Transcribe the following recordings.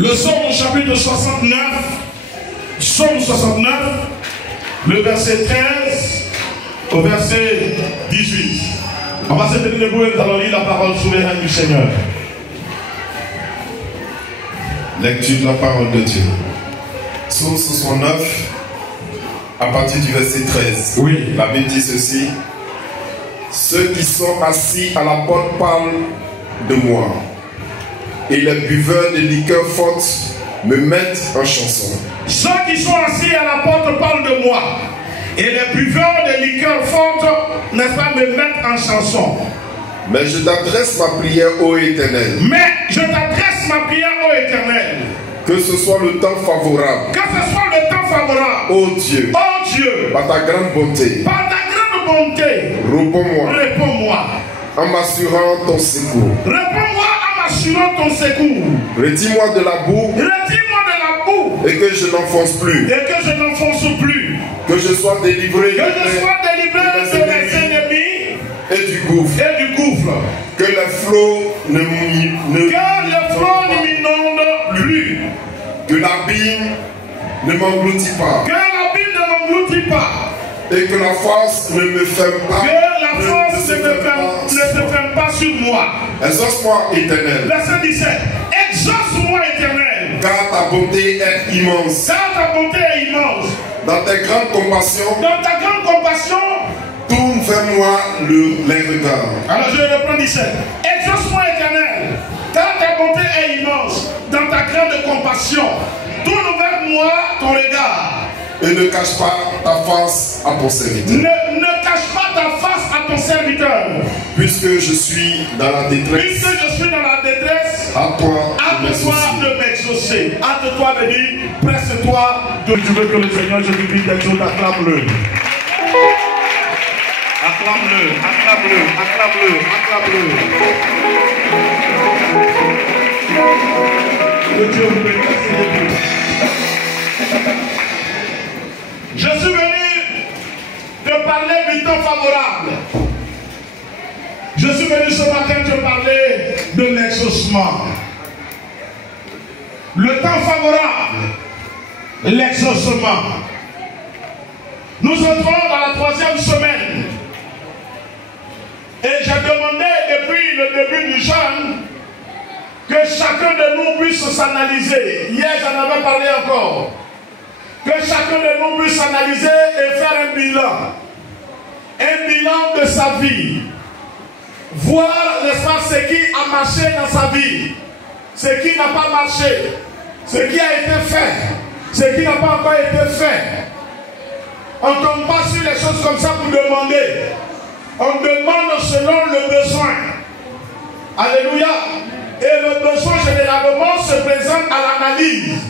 Le psaume chapitre 69, psaume 69, le verset 13 au verset 18. On va se tenir debout et nous allons lire la parole souveraine du Seigneur. Lecture de la parole de Dieu. Psaume 69, à partir du verset 13. Oui. La Bible dit ceci. Ceux qui sont assis à la porte parlent de moi, et les buveurs de liqueurs fortes me mettent en chanson. Ceux qui sont assis à la porte parlent de moi, et les buveurs de liqueurs fortes, n'est-ce pas, me mettent en chanson. Mais je t'adresse ma prière, ô Éternel. Mais je t'adresse ma prière, ô Éternel. Que ce soit le temps favorable. Que ce soit le temps favorable. Ô Dieu. Ô Dieu. Par ta grande bonté. Par ta grande bonté. Réponds-moi. Réponds-moi. En m'assurant ton secours. Réponds-moi en m'assurant ton secours. Retire-moi de la boue. Retire-moi de la boue. Et que je n'enfonce plus. Et que je n'enfonce plus. Que je sois délivré. Que je sois délivré de mes ennemis. Et du gouffre. Et du gouffre. Que les flots ne m'inondent plus. Que l'abîme ne m'engloutit pas. Que l'abîme ne m'engloutit pas. Et que la force ne me ferme pas. Que la force ne se ferme pas sur moi. Exauce-moi, Éternel. Verset 17. Exauce-moi, Éternel. Car ta bonté est immense. Car ta bonté est immense. Dans tes grandes compassions. Dans ta grande compassion. Tourne vers moi les regards. Alors je reprends 17. Exauce-moi, Éternel. Car ta bonté est immense. Dans ta grande compassion. Tourne vers moi ton regard. Et ne cache pas ta face à ton serviteur. Ne cache pas ta face à ton serviteur. Puisque je suis dans la détresse. Puisque je suis dans la détresse. Hâte-toi de m'exaucer. Hâte-toi de dire, presse-toi. Tu veux que le Seigneur Jésus-Christ t'exauce, acclame-le. Acclame-le, acclame-le, acclame-le, acclame-le. Que Dieu vous bénisse. Je suis venu te parler du temps favorable. Je suis venu ce matin te parler de l'exaucement. Le temps favorable, l'exaucement. Nous entrons dans la 3e semaine. Et j'ai demandé depuis le début du jeûne que chacun de nous puisse s'analyser. Hier, j'en avais parlé encore. Que chacun de nous puisse analyser et faire un bilan. Un bilan de sa vie. Voir, n'est-ce pas, ce qui a marché dans sa vie. Ce qui n'a pas marché. Ce qui a été fait. Ce qui n'a pas encore été fait. On ne tombe pas sur les choses comme ça pour demander. On demande selon le besoin. Alléluia. Et le besoin généralement se présente à l'analyse.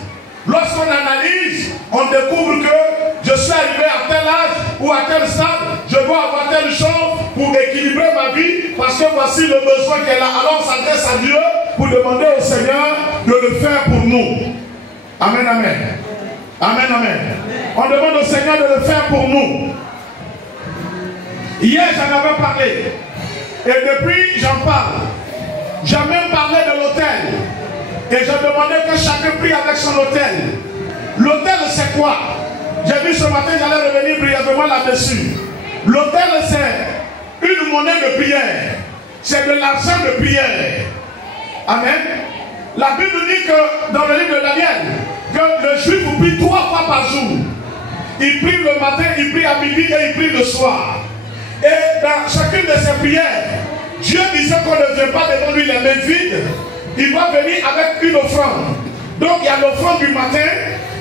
Lorsqu'on analyse, on découvre que je suis arrivé à tel âge ou à tel stade, je dois avoir telle chose pour équilibrer ma vie parce que voici le besoin qu'elle a. Alors on s'adresse à Dieu pour demander au Seigneur de le faire pour nous. Amen, amen. Amen, amen. On demande au Seigneur de le faire pour nous. Hier, j'en avais parlé. Et depuis, j'en parle. J'ai même parlé de l'autel. Et je demandais que chacun prie avec son autel. L'autel, c'est quoi? J'ai vu ce matin, j'allais revenir brièvement là-dessus. L'autel, c'est une monnaie de prière. C'est de l'argent de prière. Amen. La Bible dit que dans le livre de Daniel, que le juif prie 3 fois par jour. Il prie le matin, il prie à midi et il prie le soir. Et dans chacune de ces prières, Dieu disait qu'on ne vient pas devant lui les mains vides. Il va venir avec une offrande. Donc il y a l'offrande du matin,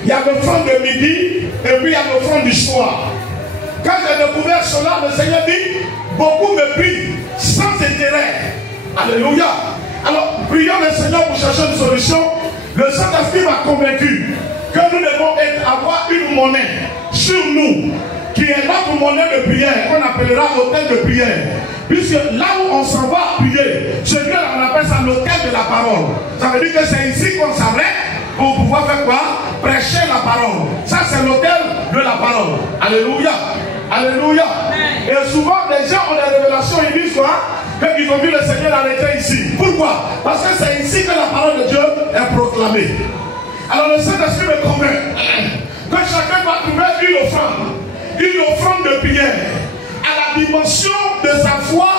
il y a l'offrande de midi, et puis il y a l'offrande du soir. Quand j'ai découvert cela, le Seigneur dit, beaucoup me prient sans intérêt. Alléluia. Alors, prions le Seigneur pour chercher une solution. Le Saint-Esprit m'a convaincu que nous devons avoir une monnaie sur nous, qui est notre monnaie de prière, qu'on appellera l'autel de prière. Puisque là où on s'en va prier, chez Dieu, on appelle ça l'autel de la parole. Ça veut dire que c'est ici qu'on s'arrête pour pouvoir faire quoi? Prêcher la parole. Ça, c'est l'autel de la parole. Alléluia. Alléluia. Et souvent, les gens ont des révélations, ils disent quoi? qu'ils ont vu le Seigneur arrêter ici. Pourquoi? Parce que c'est ici que la parole de Dieu est proclamée. Alors le Saint-Esprit me convainc que chacun va trouver une offrande de prière à la dimension de sa foi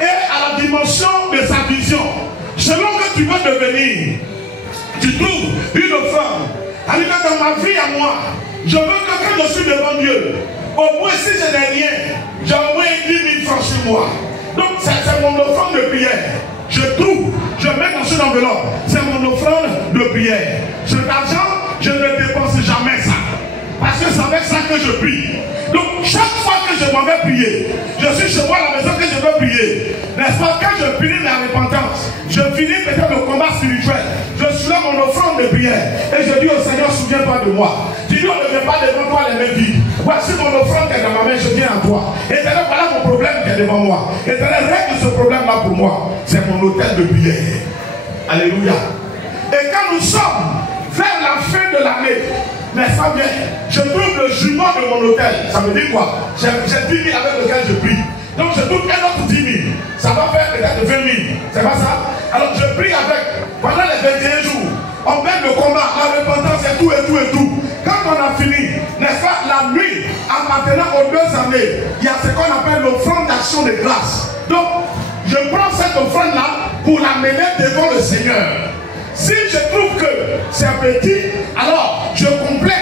et à la dimension de sa vision. Selon que tu veux devenir, tu trouves une offrande. Alors que dans ma vie à moi, je veux que quand je suis devant Dieu, au moins si je n'ai rien, j'ai au moins 10 000 francs sur moi. Donc c'est mon offrande de prière. Je trouve, je mets dans une enveloppe, c'est mon offrande de prière. Cet argent, je ne dépense jamais ça. Parce que c'est avec ça que je prie. Donc chaque fois que je m'en vais prier, je suis chez moi à la maison que je veux prier. N'est-ce pas? Quand je finis la repentance, je finis peut-être le combat spirituel. Je suis là mon offrande de prière. Et je dis au Seigneur, souviens-toi de moi. Tu dis, on ne vient pas devant toi les mains vides. Voici mon offrande qui est dans ma main, je viens à toi. Et voilà mon problème qui est devant moi. Et règle ce problème-là pour moi. C'est mon hôtel de prière. Alléluia. Et quand nous sommes vers la fin de l'année, n'est-ce pas bien? Je trouve le jument de mon hôtel. Ça veut dire quoi? J'ai 10 000 avec lequel je prie. Donc je trouve un autre 10 000. Ça va faire peut-être 20 000. C'est pas ça? Alors je prie avec. Pendant les 21 jours, on mène le combat, la repentance et tout et tout et tout. Quand on a fini, n'est-ce pas, la nuit, en maintenant aux 2 années, il y a ce qu'on appelle l'offrande d'action de grâce. Donc, je prends cette offrande-là pour la mener devant le Seigneur. Si je trouve que c'est petit, alors je complète.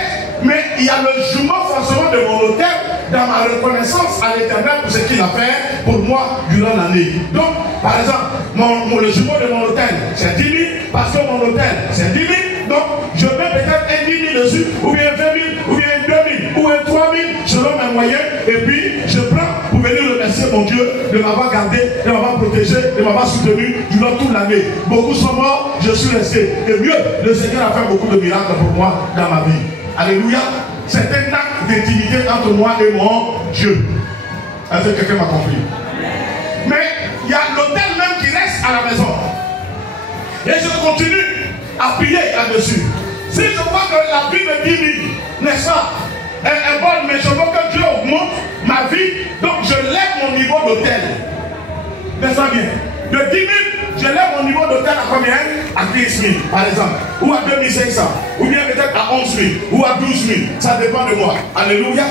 Mais il y a le jugement forcément de mon hôtel dans ma reconnaissance à l'Éternel pour ce qu'il a fait pour moi durant l'année. Donc, par exemple, le jugement de mon hôtel, c'est 10 000, parce que mon hôtel, c'est 10 000. Donc, je mets peut-être un 10 000 dessus, ou bien 20 000, ou bien 2 000, ou bien 3 000, selon mes moyens. Et puis, je prends pour venir remercier mon Dieu de m'avoir gardé, de m'avoir protégé, de m'avoir soutenu durant toute l'année. Beaucoup sont morts, je suis resté. Et mieux, le Seigneur a fait beaucoup de miracles pour moi dans ma vie. Alléluia. C'est un acte d'intimité entre moi et mon Dieu. Est-ce que quelqu'un m'a compris? Mais il y a l'autel même qui reste à la maison. Et je continue à prier là-dessus. Si je vois que la vie me dit, n'est-ce pas, est bonne, mais je veux que Dieu augmente ma vie, donc je lève mon niveau d'autel. N'est-ce pas bien? De 10 000, je lève mon niveau d'autel à combien? À 15 000, par exemple. Ou à 2 500. Ou bien peut-être à 11 000. Ou à 12 000. Ça dépend de moi. Alléluia.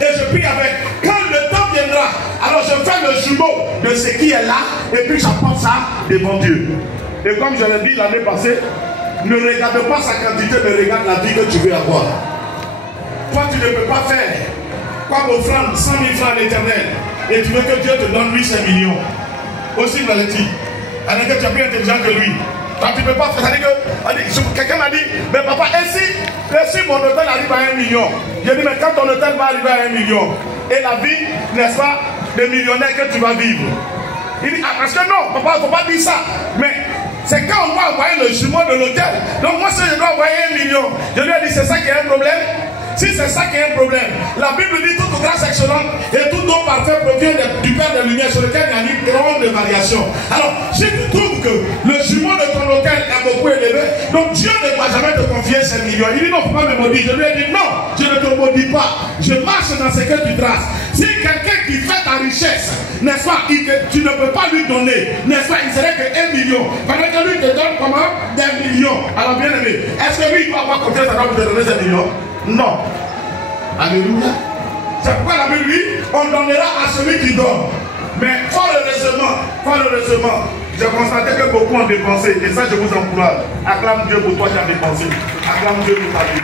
Et je prie avec. Quand le temps viendra, alors je fais le jumeau de ce qui est là. Et puis j'apporte ça devant Dieu. Et comme je l'ai dit l'année passée, ne regarde pas sa quantité, mais regarde la vie que tu veux avoir. Toi, tu ne peux pas faire comme offrande 100 000 francs à l'Éternel. Et tu veux que Dieu te donne 800 millions. Aussi Valérie, alors que tu es plus intelligent que lui. Toi, tu ne peux pas faire. Quelqu'un m'a dit, mais papa, et si mon hôtel arrive à 1 million? J'ai dit, mais quand ton hôtel va arriver à 1 million, et la vie, n'est-ce pas, de millionnaire que tu vas vivre? Il dit, ah, parce que non, papa, il ne faut pas dire ça. Mais c'est quand on va envoyer le jumeau de l'hôtel. Donc moi, si je dois envoyer 1 million, je lui ai dit, c'est ça qui est un problème. Si c'est ça qui est un problème, la Bible dit toute grâce excellente et tout don parfait provient du Père de lumière sur lequel il y a une grande variation. Alors, si tu trouves que le jumeau de ton hôtel est beaucoup élevé, donc Dieu ne va jamais te confier 5 millions. Il dit non, il ne faut pas me maudire. Je lui ai dit non, je ne te maudis pas. Je marche dans ce que tu traces. Si quelqu'un qui fait ta richesse, n'est-ce pas, tu ne peux pas lui donner, n'est-ce pas, il serait que 1 million. Pendant que lui te donne comment? 1 million. Alors bien aimé, est-ce que lui il doit avoir confiance à toi pour te donner 5 millions? Non. Alléluia. C'est pourquoi la Bible dit, on donnera à celui qui donne. Mais fort heureusement, j'ai constaté que beaucoup ont dépensé. Et ça, je vous encourage. Acclame Dieu pour toi qui as dépensé. Acclame Dieu pour ta vie.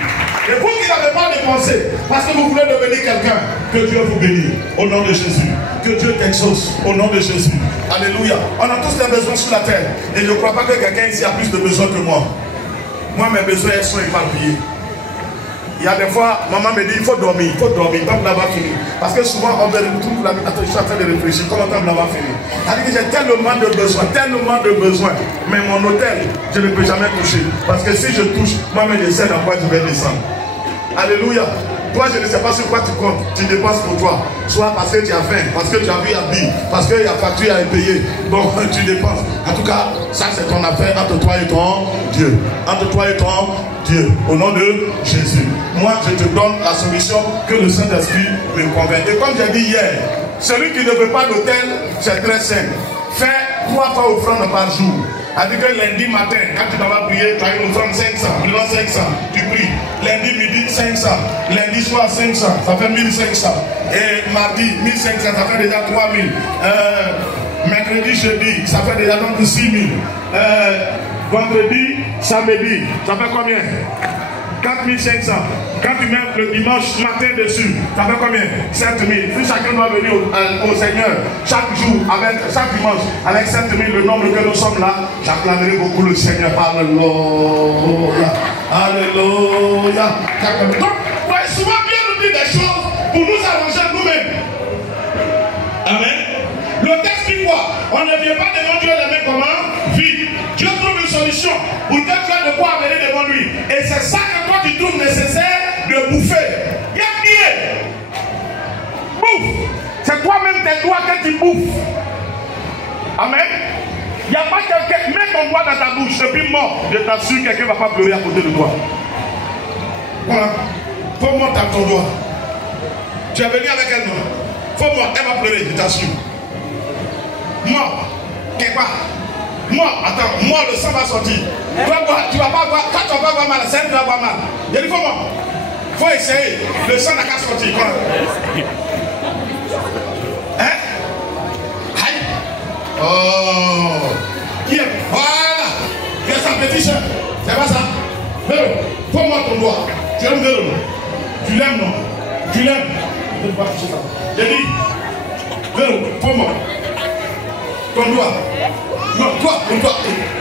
Et vous qui n'avez pas dépensé, parce que vous voulez devenir quelqu'un, que Dieu vous bénisse. Au nom de Jésus. Que Dieu t'exauce. Au nom de Jésus. Alléluia. On a tous des besoins sur la terre. Et je ne crois pas que quelqu'un ici a plus de besoins que moi. Moi, mes besoins sont éparpillés. Il y a des fois, maman me dit, il faut dormir, tant que l'avoir fini. Parce que souvent, on me retrouve la vie, je suis en train de réfléchir, comment tant que l'avoir fini. C'est-à-dire que j'ai tellement de besoins, mais mon hôtel, je ne peux jamais toucher. Parce que si je touche, moi-même, je sais dans quoi je vais descendre. Alléluia. Toi, je ne sais pas sur quoi tu comptes. Tu dépenses pour toi. Soit parce que tu as faim, parce que tu as vu à vie, parce qu'il y a facture à payer. Bon, tu dépenses. En tout cas, ça c'est ton affaire entre toi et ton Dieu. Entre toi et ton Dieu. Au nom de Jésus. Moi, je te donne la solution que le Saint-Esprit me convainc. Et comme j'ai dit hier, celui qui ne veut pas d'hôtel, c'est très simple. fais 3 fois offrande par jour. C'est-à-dire que lundi matin, quand tu vas prier, tu as une offrande 500, maintenant 500, tu pries. Lundi midi 500, lundi soir 500, ça fait 1500. Et mardi 1500, ça fait déjà 3000. Mercredi, jeudi, ça fait déjà donc 6000. Vendredi, samedi, ça fait combien? 4500. Quand tu mets le dimanche matin dessus, ça fait combien? 7000. Si chacun doit venir au Seigneur chaque jour, chaque dimanche, avec 7000, le nombre que nous sommes là, j'acclamerai beaucoup le Seigneur. Alléluia. Alléluia. Donc, il faut souvent bien nous dire des choses pour nous arranger nous-mêmes. Amen. Le texte dit quoi? On ne vient pas devant Dieu les mains comment? Vide. Dieu trouve une solution pour que tu aies de quoi amener devant lui. Et c'est ça que toi tu trouves nécessaire de bouffer. Viens prier. Bouffe. C'est toi-même tes doigts que tu bouffes. Amen. Il n'y a pas quelqu'un. Mets ton doigt dans ta bouche et puis mort. Je t'assure que quelqu'un ne va pas pleurer à côté de toi. Voilà. Faut monter ton doigt. Tu es venu avec elle, non? Faut mort. Elle va pleurer, je t'assure. Mort. Quelque part. Moi, attends, moi le sang va sortir. Tu vas pas voir, quand tu vas avoir mal, ça va avoir mal. Il dit comment? Faut essayer. Le sang n'a qu'à sortir. Hein? Aïe. Oh. Qui est? Voilà. Il y a sa petite soeur. C'est pas ça? Vélo. Faut-moi ton doigt. Tu aimes Vélo? Tu l'aimes, non? Tu l'aimes? Je ne vais pas toucher ça. J'ai dit, Vélo, faut-moi. Ton doigt. Non, toi, pour toi.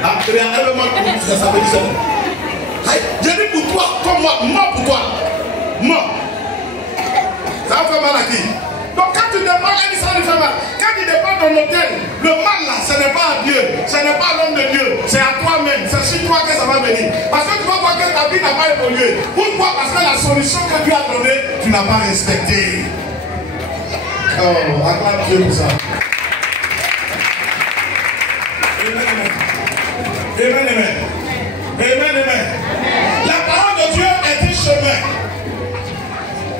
Ah, c'est bien, elle me ça veut dire ça. J'ai dit pour toi, comme moi pour toi. Moi. Ça va faire mal à qui? Donc quand tu demandes, elle dit ça lui fait mal. Quand tu demandes ton hôtel, le mal là, ce n'est pas à Dieu, ce n'est pas à l'homme de Dieu, c'est à toi-même, c'est sur toi que ça va venir. Parce que tu vas voir que ta vie n'a pas évolué. Pourquoi? Parce que la solution que Dieu a donnée, tu n'as pas respecté. Oh, acclame Dieu pour ça. Amen, amen. Amen, amen. La parole de Dieu est un chemin.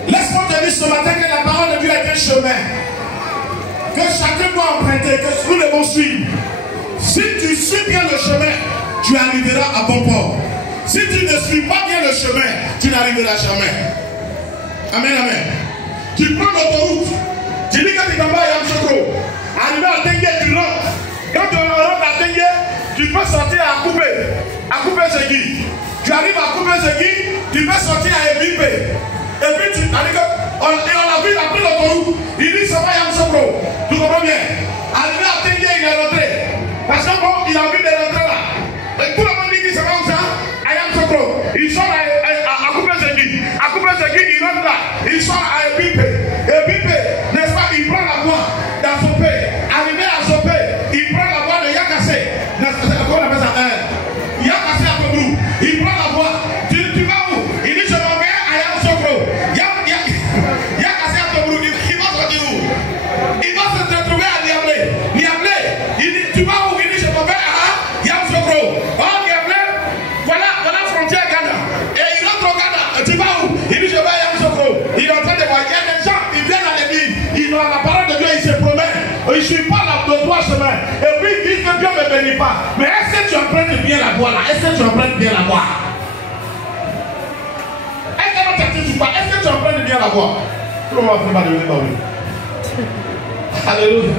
Laisse-moi te dire ce matin que la parole de Dieu est un chemin. Que chacun doit emprunter, que nous devons suivre. Si tu suis bien le chemin, tu arriveras à bon port. Si tu ne suis pas bien le chemin, tu n'arriveras jamais. Amen, amen. Tu prends l'autoroute. Tu dis que tu t'en vas à Yamchoko. Arrivé à Tengue, tu rentres. Quand tu rentres à Tengue, tu peux sortir à Coupé. À Coupé Segui. Tu arrives à Coupé Segui, tu peux sortir à Ebipé. Et puis tu as dit que on a vu, il a pris l'autoroute. Il dit ça va Yamsoko. Tu comprends bien? Arrivé à Tengue, il est rentré. Parce que bon, il a envie de rentrer là. Et tout le monde dit qu'il se va où ça? À Yamsoko. Il sort à Coupé Segui. À Coupé Segui, il rentre là. Il sort à Ebipé. Ebipé, n'est-ce pas? Il prend la voie d'Asopé. Arrivé à Asopé, il prend la voie de Yakassé. Comment on appelle ça? Yakassé à Tobrou. Il prend la voie. Tu vas où? Il dit je m'en vais à Yamsoko. Yakassé à Tobrou. Il va sortir où? Il va se retrouver à Niamey. Niamey. Il dit tu vas où? Il dit je m'en vais à Yamsoko. Oh Niamey. Voilà la frontière Ghana. Et il rentre au Ghana. Tu vas où? Il dit je vais à Yamsoko. Il est en train de voir. Il y a des gens, ils viennent à l'église. Ils ont la parole de Dieu, ils se promènent. Ils ne suivent pas le droit chemin. Et puis ils disent que Dieu ne me bénit pas. Mais est-ce que tu empruntes bien la voie là? Est-ce que tu empruntes bien la voie? Est-ce que tu empruntes bien la voie? Tout le monde va pas devenir parler. Alléluia.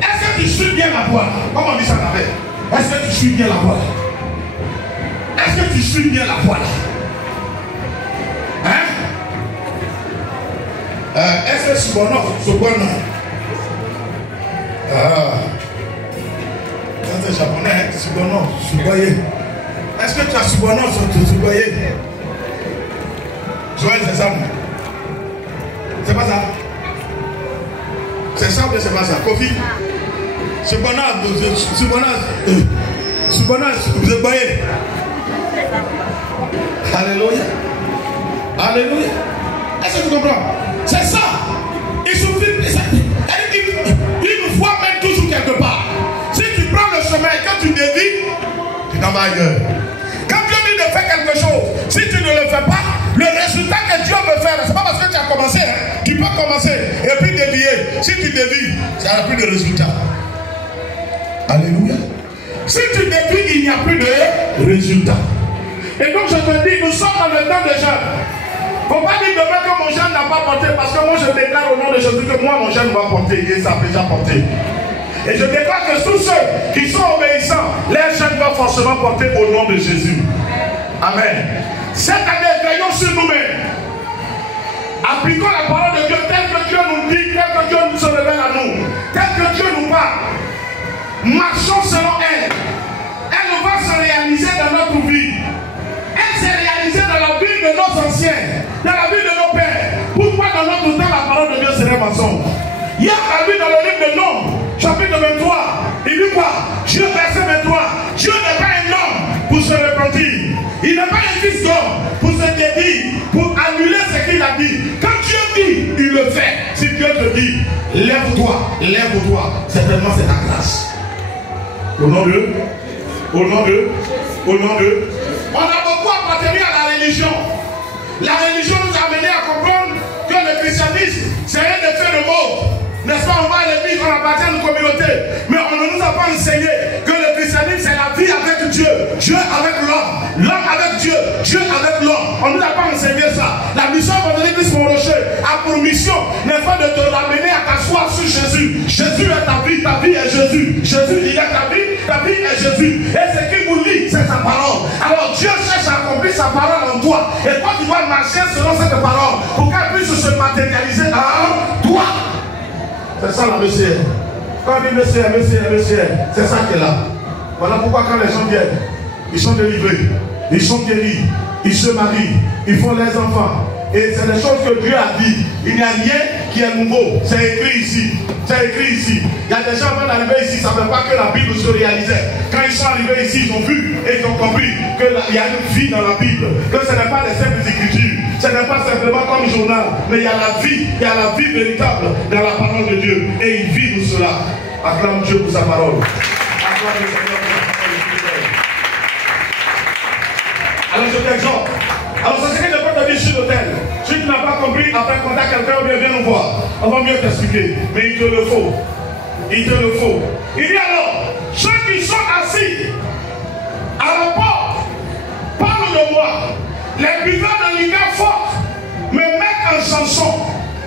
Est-ce que tu suis bien la voie là? Comment on dit ça en fait? Est-ce que tu suis bien la voie là? Est-ce que tu suis bien la voie là? Hein? Est-ce que c'est bon? Ah. Ça c'est japonais, Subono, Suboye. Est-ce que tu as Subono sur Suboye? Joël, c'est ça? C'est pas ça? C'est ça ou c'est pas ça? Kofi? Subono, Suboye. Alléluia. Alléluia. Est-ce que tu comprends? C'est ça. Il suffit. Il nous voit même toujours quelque part. Si tu prends le chemin et que tu dévies, tu t'en vas ailleurs. Quand Dieu dit de faire quelque chose, si tu ne le fais pas, le résultat que Dieu veut faire, c'est pas parce que tu as commencé. Hein. Tu peux commencer et puis dévier. Si tu dévies, ça n'a plus de résultat. Si tu détruis, il n'y a plus de résultat. Et donc je te dis, nous sommes dans le temps de jeûne. Il ne faut pas dire demain que mon jeûne n'a pas porté, parce que moi je déclare au nom de Jésus que moi mon jeûne va porter, et ça a déjà porté. Et je déclare que tous ceux qui sont obéissants, leur jeûne va forcément porter au nom de Jésus. Amen. Cette année, veillons sur nous-mêmes. Appliquons la parole de Dieu telle que Dieu nous dit, telle que Dieu nous se révèle à nous, telle que Dieu nous parle. Marchons selon elle. Elle va se réaliser dans notre vie. Elle s'est réalisée dans la vie de nos anciens, dans la vie de nos pères. Pourquoi dans notre temps la parole de Dieu serait mensonge? Hier, on a vu dans le livre de Nombres, chapitre 23, il dit quoi? Dieu, verset 23, Dieu n'est pas un homme pour se repentir. Il n'est pas un fils d'homme pour se dédier, pour annuler ce qu'il a dit. Quand Dieu dit, il le fait. Si Dieu te dit, lève-toi, lève-toi, certainement c'est ta grâce. Au nom de, au nom de, au nom de. On a beaucoup appartenu à la religion. La religion nous a amené à comprendre que le christianisme, c'est rien de fait de mots. N'est-ce pas, on va à l'église, on appartient à une communauté. Mais on ne nous a pas enseigné que le christianisme, c'est la vie avec Dieu. Dieu avec l'homme. L'homme avec Dieu. Dieu avec l'homme. On ne nous a pas enseigné ça. La mission évangélique Christ mon rocher a pour mission, n'est pas de te ramener à t'asseoir sur Jésus. Jésus est ta vie est Jésus. Jésus, il est ta vie est Jésus. Et ce qui vous lie, c'est sa parole. Alors Dieu cherche à accomplir sa parole en toi. Et toi, tu dois marcher selon cette parole pour qu'elle puisse se matérialiser en toi. C'est ça la Messie. Quand on dit Messie, c'est ça qui est là. Voilà pourquoi quand les gens viennent, ils sont délivrés, ils sont guéris, ils se marient, ils font les enfants. Et c'est des choses que Dieu a dit. Il n'y a rien qui est nouveau. C'est écrit ici. C'est écrit ici. Il y a des gens avant d'arriver ici, ils ne savaient pas que la Bible se réalisait. Quand ils sont arrivés ici, ils ont vu et ils ont compris qu'il y a une vie dans la Bible. Que ce n'est pas les simples écritures. Ce n'est pas simplement comme un journal. Mais il y a la vie. Il y a la vie véritable dans la parole de Dieu. Et il vit pour cela. Acclame Dieu pour sa parole. Acclame le Seigneur pour sa parole. Alors je t'exhorte. Alors c'est ce que je peux te dire sur l'autel. Si tu n'as pas compris, après contacte quelqu'un ou bien viens nous voir. On va mieux t'expliquer. Mais il te le faut. Il te le faut. Il dit alors, ceux qui sont assis à la porte parlent de moi. Les buveurs de liqueur forte me mettent en chanson.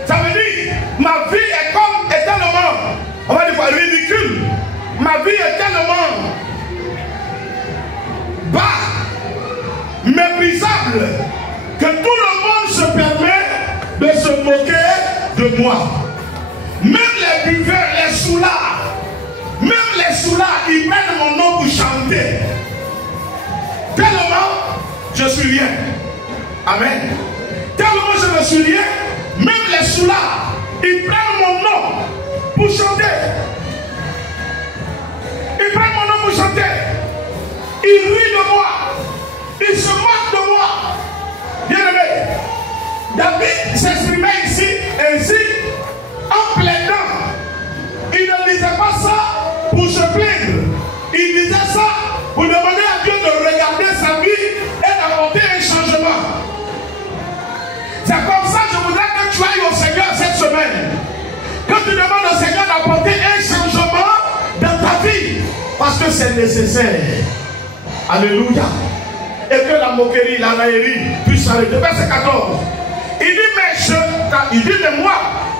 Ça veut dire, ma vie est tellement, on va dire quoi, ridicule. Ma vie est tellement bas, méprisable, que tout le monde se permet de se moquer de moi. Même les buveurs, les soulards, ils mettent mon nom pour chanter. Tellement je suis rien. Amen. Tellement je ne suis rien, même les soulards, ils prennent mon nom pour chanter. Ils prennent mon nom pour chanter. Ils rient de moi. Ils se moquent de moi. Bien-aimé, David s'exprimait ici, ainsi, en plaidant. Il ne disait pas ça pour se plaindre. Il disait ça pour demander à Dieu de regarder sa vie et d'apporter un changement. C'est comme ça que je voudrais que tu ailles au Seigneur cette semaine. Que tu demandes au Seigneur d'apporter un changement dans ta vie. Parce que c'est nécessaire. Alléluia. Et que la moquerie, la raillerie puisse s'arrêter. Verset 14. Il dit, mais moi,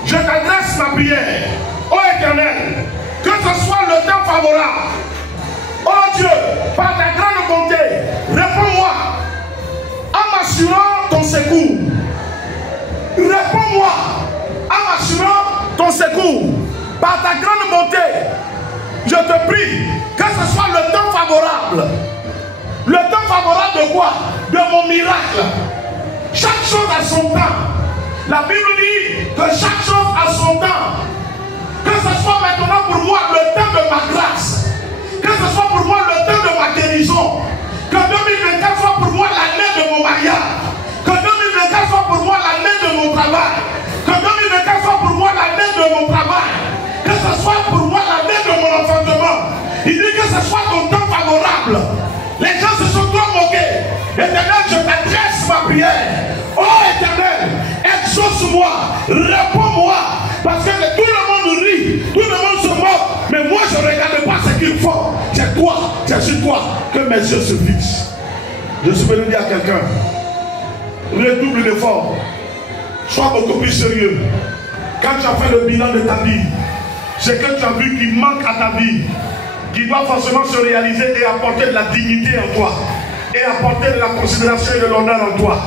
je t'adresse ma prière. Ô Éternel, que ce soit le temps favorable. Oh Dieu, par ta grande bonté, réponds-moi en m'assurant ton secours. Réponds-moi en m'assurant ton secours. Par ta grande bonté, je te prie que ce soit le temps favorable. Le temps favorable de quoi? De mon miracle. Chaque chose a son temps. La Bible dit que chaque chose a son temps. Que ce soit maintenant pour moi le temps de ma grâce. Que ce soit pour moi le temps de ma guérison. Que 2024 soit pour moi l'année de mon mariage. Que 2024 soit pour moi l'année de mon travail. Que 2024 soit pour moi l'année de mon travail. Que ce soit pour moi l'année de mon enfantement. Il dit que ce soit ton temps favorable. Les gens se sont trop moqués. Éternel, je t'adresse ma prière. Oh Éternel, exauce-moi, réponds-moi. Parce que tout le monde rit, tout le monde se moque. Mais Mais moi, je ne regarde pas ce qu'ils font. C'est toi, c'est sur toi que mes yeux se fixent. Je suis venu dire à quelqu'un, redouble d'efforts. Sois beaucoup plus sérieux. Quand tu as fait le bilan de ta vie, c'est que tu as vu qu'il manque à ta vie, qui doit forcément se réaliser et apporter de la dignité en toi, et apporter de la considération et de l'honneur en toi.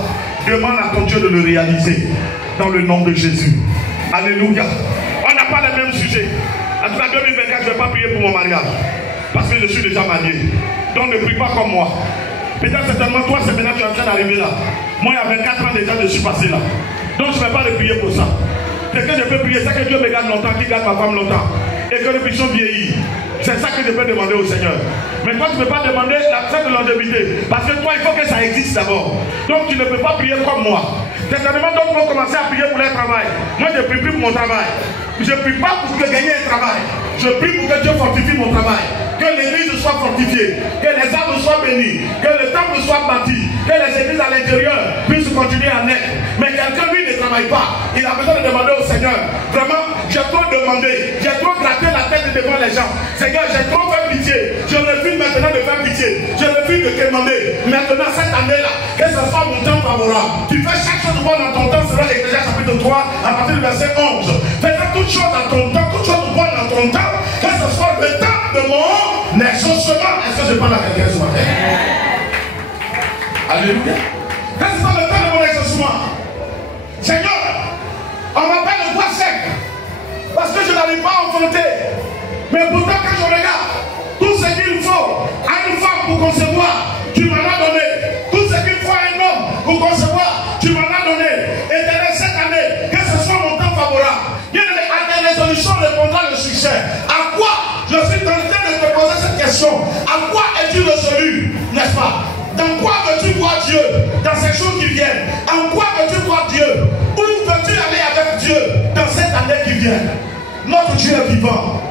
Demande à ton Dieu de le réaliser, dans le nom de Jésus. Alléluia. On n'a pas les mêmes sujets. En tout cas, 2024, je ne vais pas prier pour mon mariage, parce que je suis déjà marié. Donc ne prie pas comme moi. Peut-être certainement, toi, c'est maintenant que tu es en train d'arriver là. Moi, il y a 24 ans déjà, je suis passé là. Donc je ne vais pas le prier pour ça. Ce que je peux prier, c'est que Dieu me garde longtemps, qu'il garde ma femme longtemps. Et que nous puissions vieillir. C'est ça que je peux demander au Seigneur. Mais toi, tu ne peux pas demander la traite de longévité. Parce que toi, il faut que ça existe d'abord. Donc tu ne peux pas prier comme moi. Certainement, d'autres vont commencer à prier pour leur travail. Moi, je ne prie plus pour mon travail. Je ne prie pas pour que gagner un travail. Je prie pour que Dieu fortifie mon travail. Que l'église soit fortifiée. Que les âmes soient bénies. Que le temple soit bâti. Que les églises à l'intérieur puissent continuer à naître. Mais quelqu'un, lui, ne travaille pas. Il a besoin de demander au Seigneur. Vraiment, j'ai trop demandé. J'ai trop gratté la tête devant les gens. Seigneur, j'ai trop fait pitié. Je refuse maintenant de faire pitié. Je refuse de demander. Maintenant, cette année-là, que ce soit mon temps favorable. Tu fais chaque chose bonne dans ton temps, selon Ecclésiaste chapitre 3, à partir du verset 11. Fais toutes choses dans ton temps, toutes choses bonnes dans ton temps. Que ce soit le temps de mon exaucement. Est-ce que je parle à quelqu'un ce matin? Alléluia. Que ce soit le temps de mon exaucement. Seigneur, on m'appelle le bois sec. Parce que je n'arrive pas à enfanter. Mais pourtant, quand je regarde tout ce qu'il faut à une femme pour concevoir, tu m'en as donné. Tout ce qu'il faut à un homme pour concevoir, tu m'en as donné. Et derrière cette année, que ce soit mon temps favorable. Bien aimé, à tes résolutions répondra le succès. À quoi je suis tenté de te poser cette question? À quoi es-tu résolu, n'est-ce pas? Dans quoi veux-tu voir Dieu dans ces jours qui viennent? En quoi veux-tu voir Dieu? Où veux-tu aller avec Dieu dans cette année qui vient? Notre Dieu est vivant.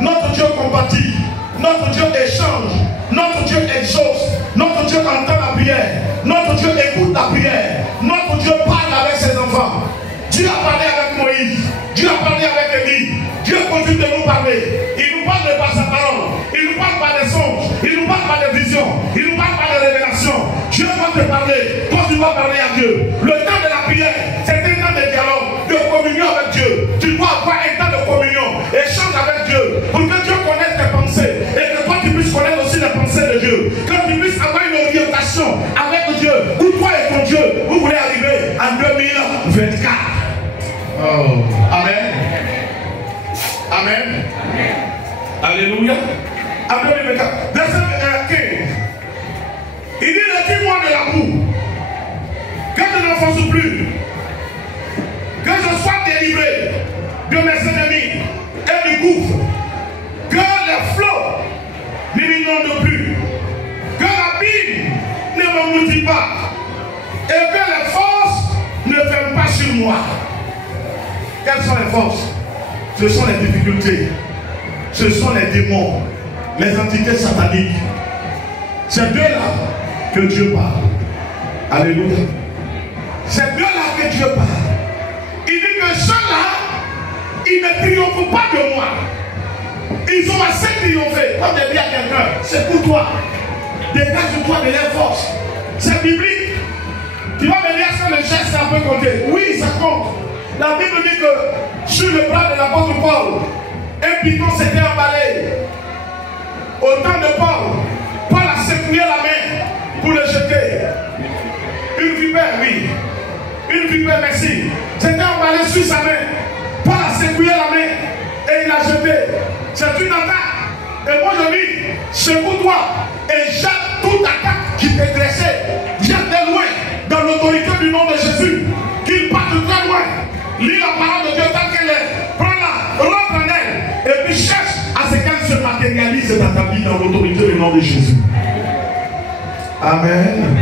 Notre Dieu compatit. Notre Dieu échange. Notre Dieu exauce. Notre Dieu entend la prière. Notre Dieu écoute la prière. Notre Dieu parle avec ses enfants. Dieu a parlé avec Moïse. Dieu a parlé avec Élie. Dieu continue de nous parler. Il nous parle par sa parole. Il nous parle par des songes. Il nous parle par des visions. Il nous parle par des révélations. Dieu va te parler. Toi, tu vas parler à Dieu. Le temps de la prière, c'est un temps de dialogue, de communion avec Dieu. Tu dois avoir un temps de communion. Échange avec Dieu. Pour que Dieu connaisse tes pensées. Et que toi, tu puisses connaître aussi les pensées de Dieu. Que tu puisses avoir une orientation avec Dieu. Où toi et ton Dieu, vous voulez arriver en 2024. Oh. Amen. Amen. Alléluia. En 2024. Verset 15. Il dit, retire-moi de la boue. Que je ne force plus. Que je sois délivré de mes ennemis et du gouffre. Que les flots ne m'inondent plus. Que l'abîme ne m'engloutit pas. Et que les forces ne viennent pas sur moi. Quelles sont les forces? Ce sont les difficultés. Ce sont les démons. Les entités sataniques. C'est d'eux-là que Dieu parle. Alléluia. C'est d'eux-là que Dieu parle. Il dit que ceux-là, ils ne triomphent pas de moi. Ils ont assez triomphé. Comme je dis à quelqu'un, c'est pour toi. Dégage-toi de leur force. C'est biblique. Tu vas me dire que le geste un peu compter. Oui, ça compte. La Bible dit que sur le bras de l'apôtre Paul, un piton s'était emballé. Au temps de Paul, Paul a secoué la main pour le jeter. Une vipère, oui. Une vipère, merci. C'était emballé sur sa main. Paul a secoué la main et il l'a jeté. C'est une attaque. Et moi je dis, secoue-toi et jette toute attaque qui t'est dressée. Jette-les loin dans l'autorité du nom de Jésus. Qu'il parte très loin. Lis la parole de Dieu telle qu'elle est. Prends-la, rentre en elle. Et puis cherche à ce qu'elle matérialise dans ta vie dans l'autorité du nom de Jésus. Amen.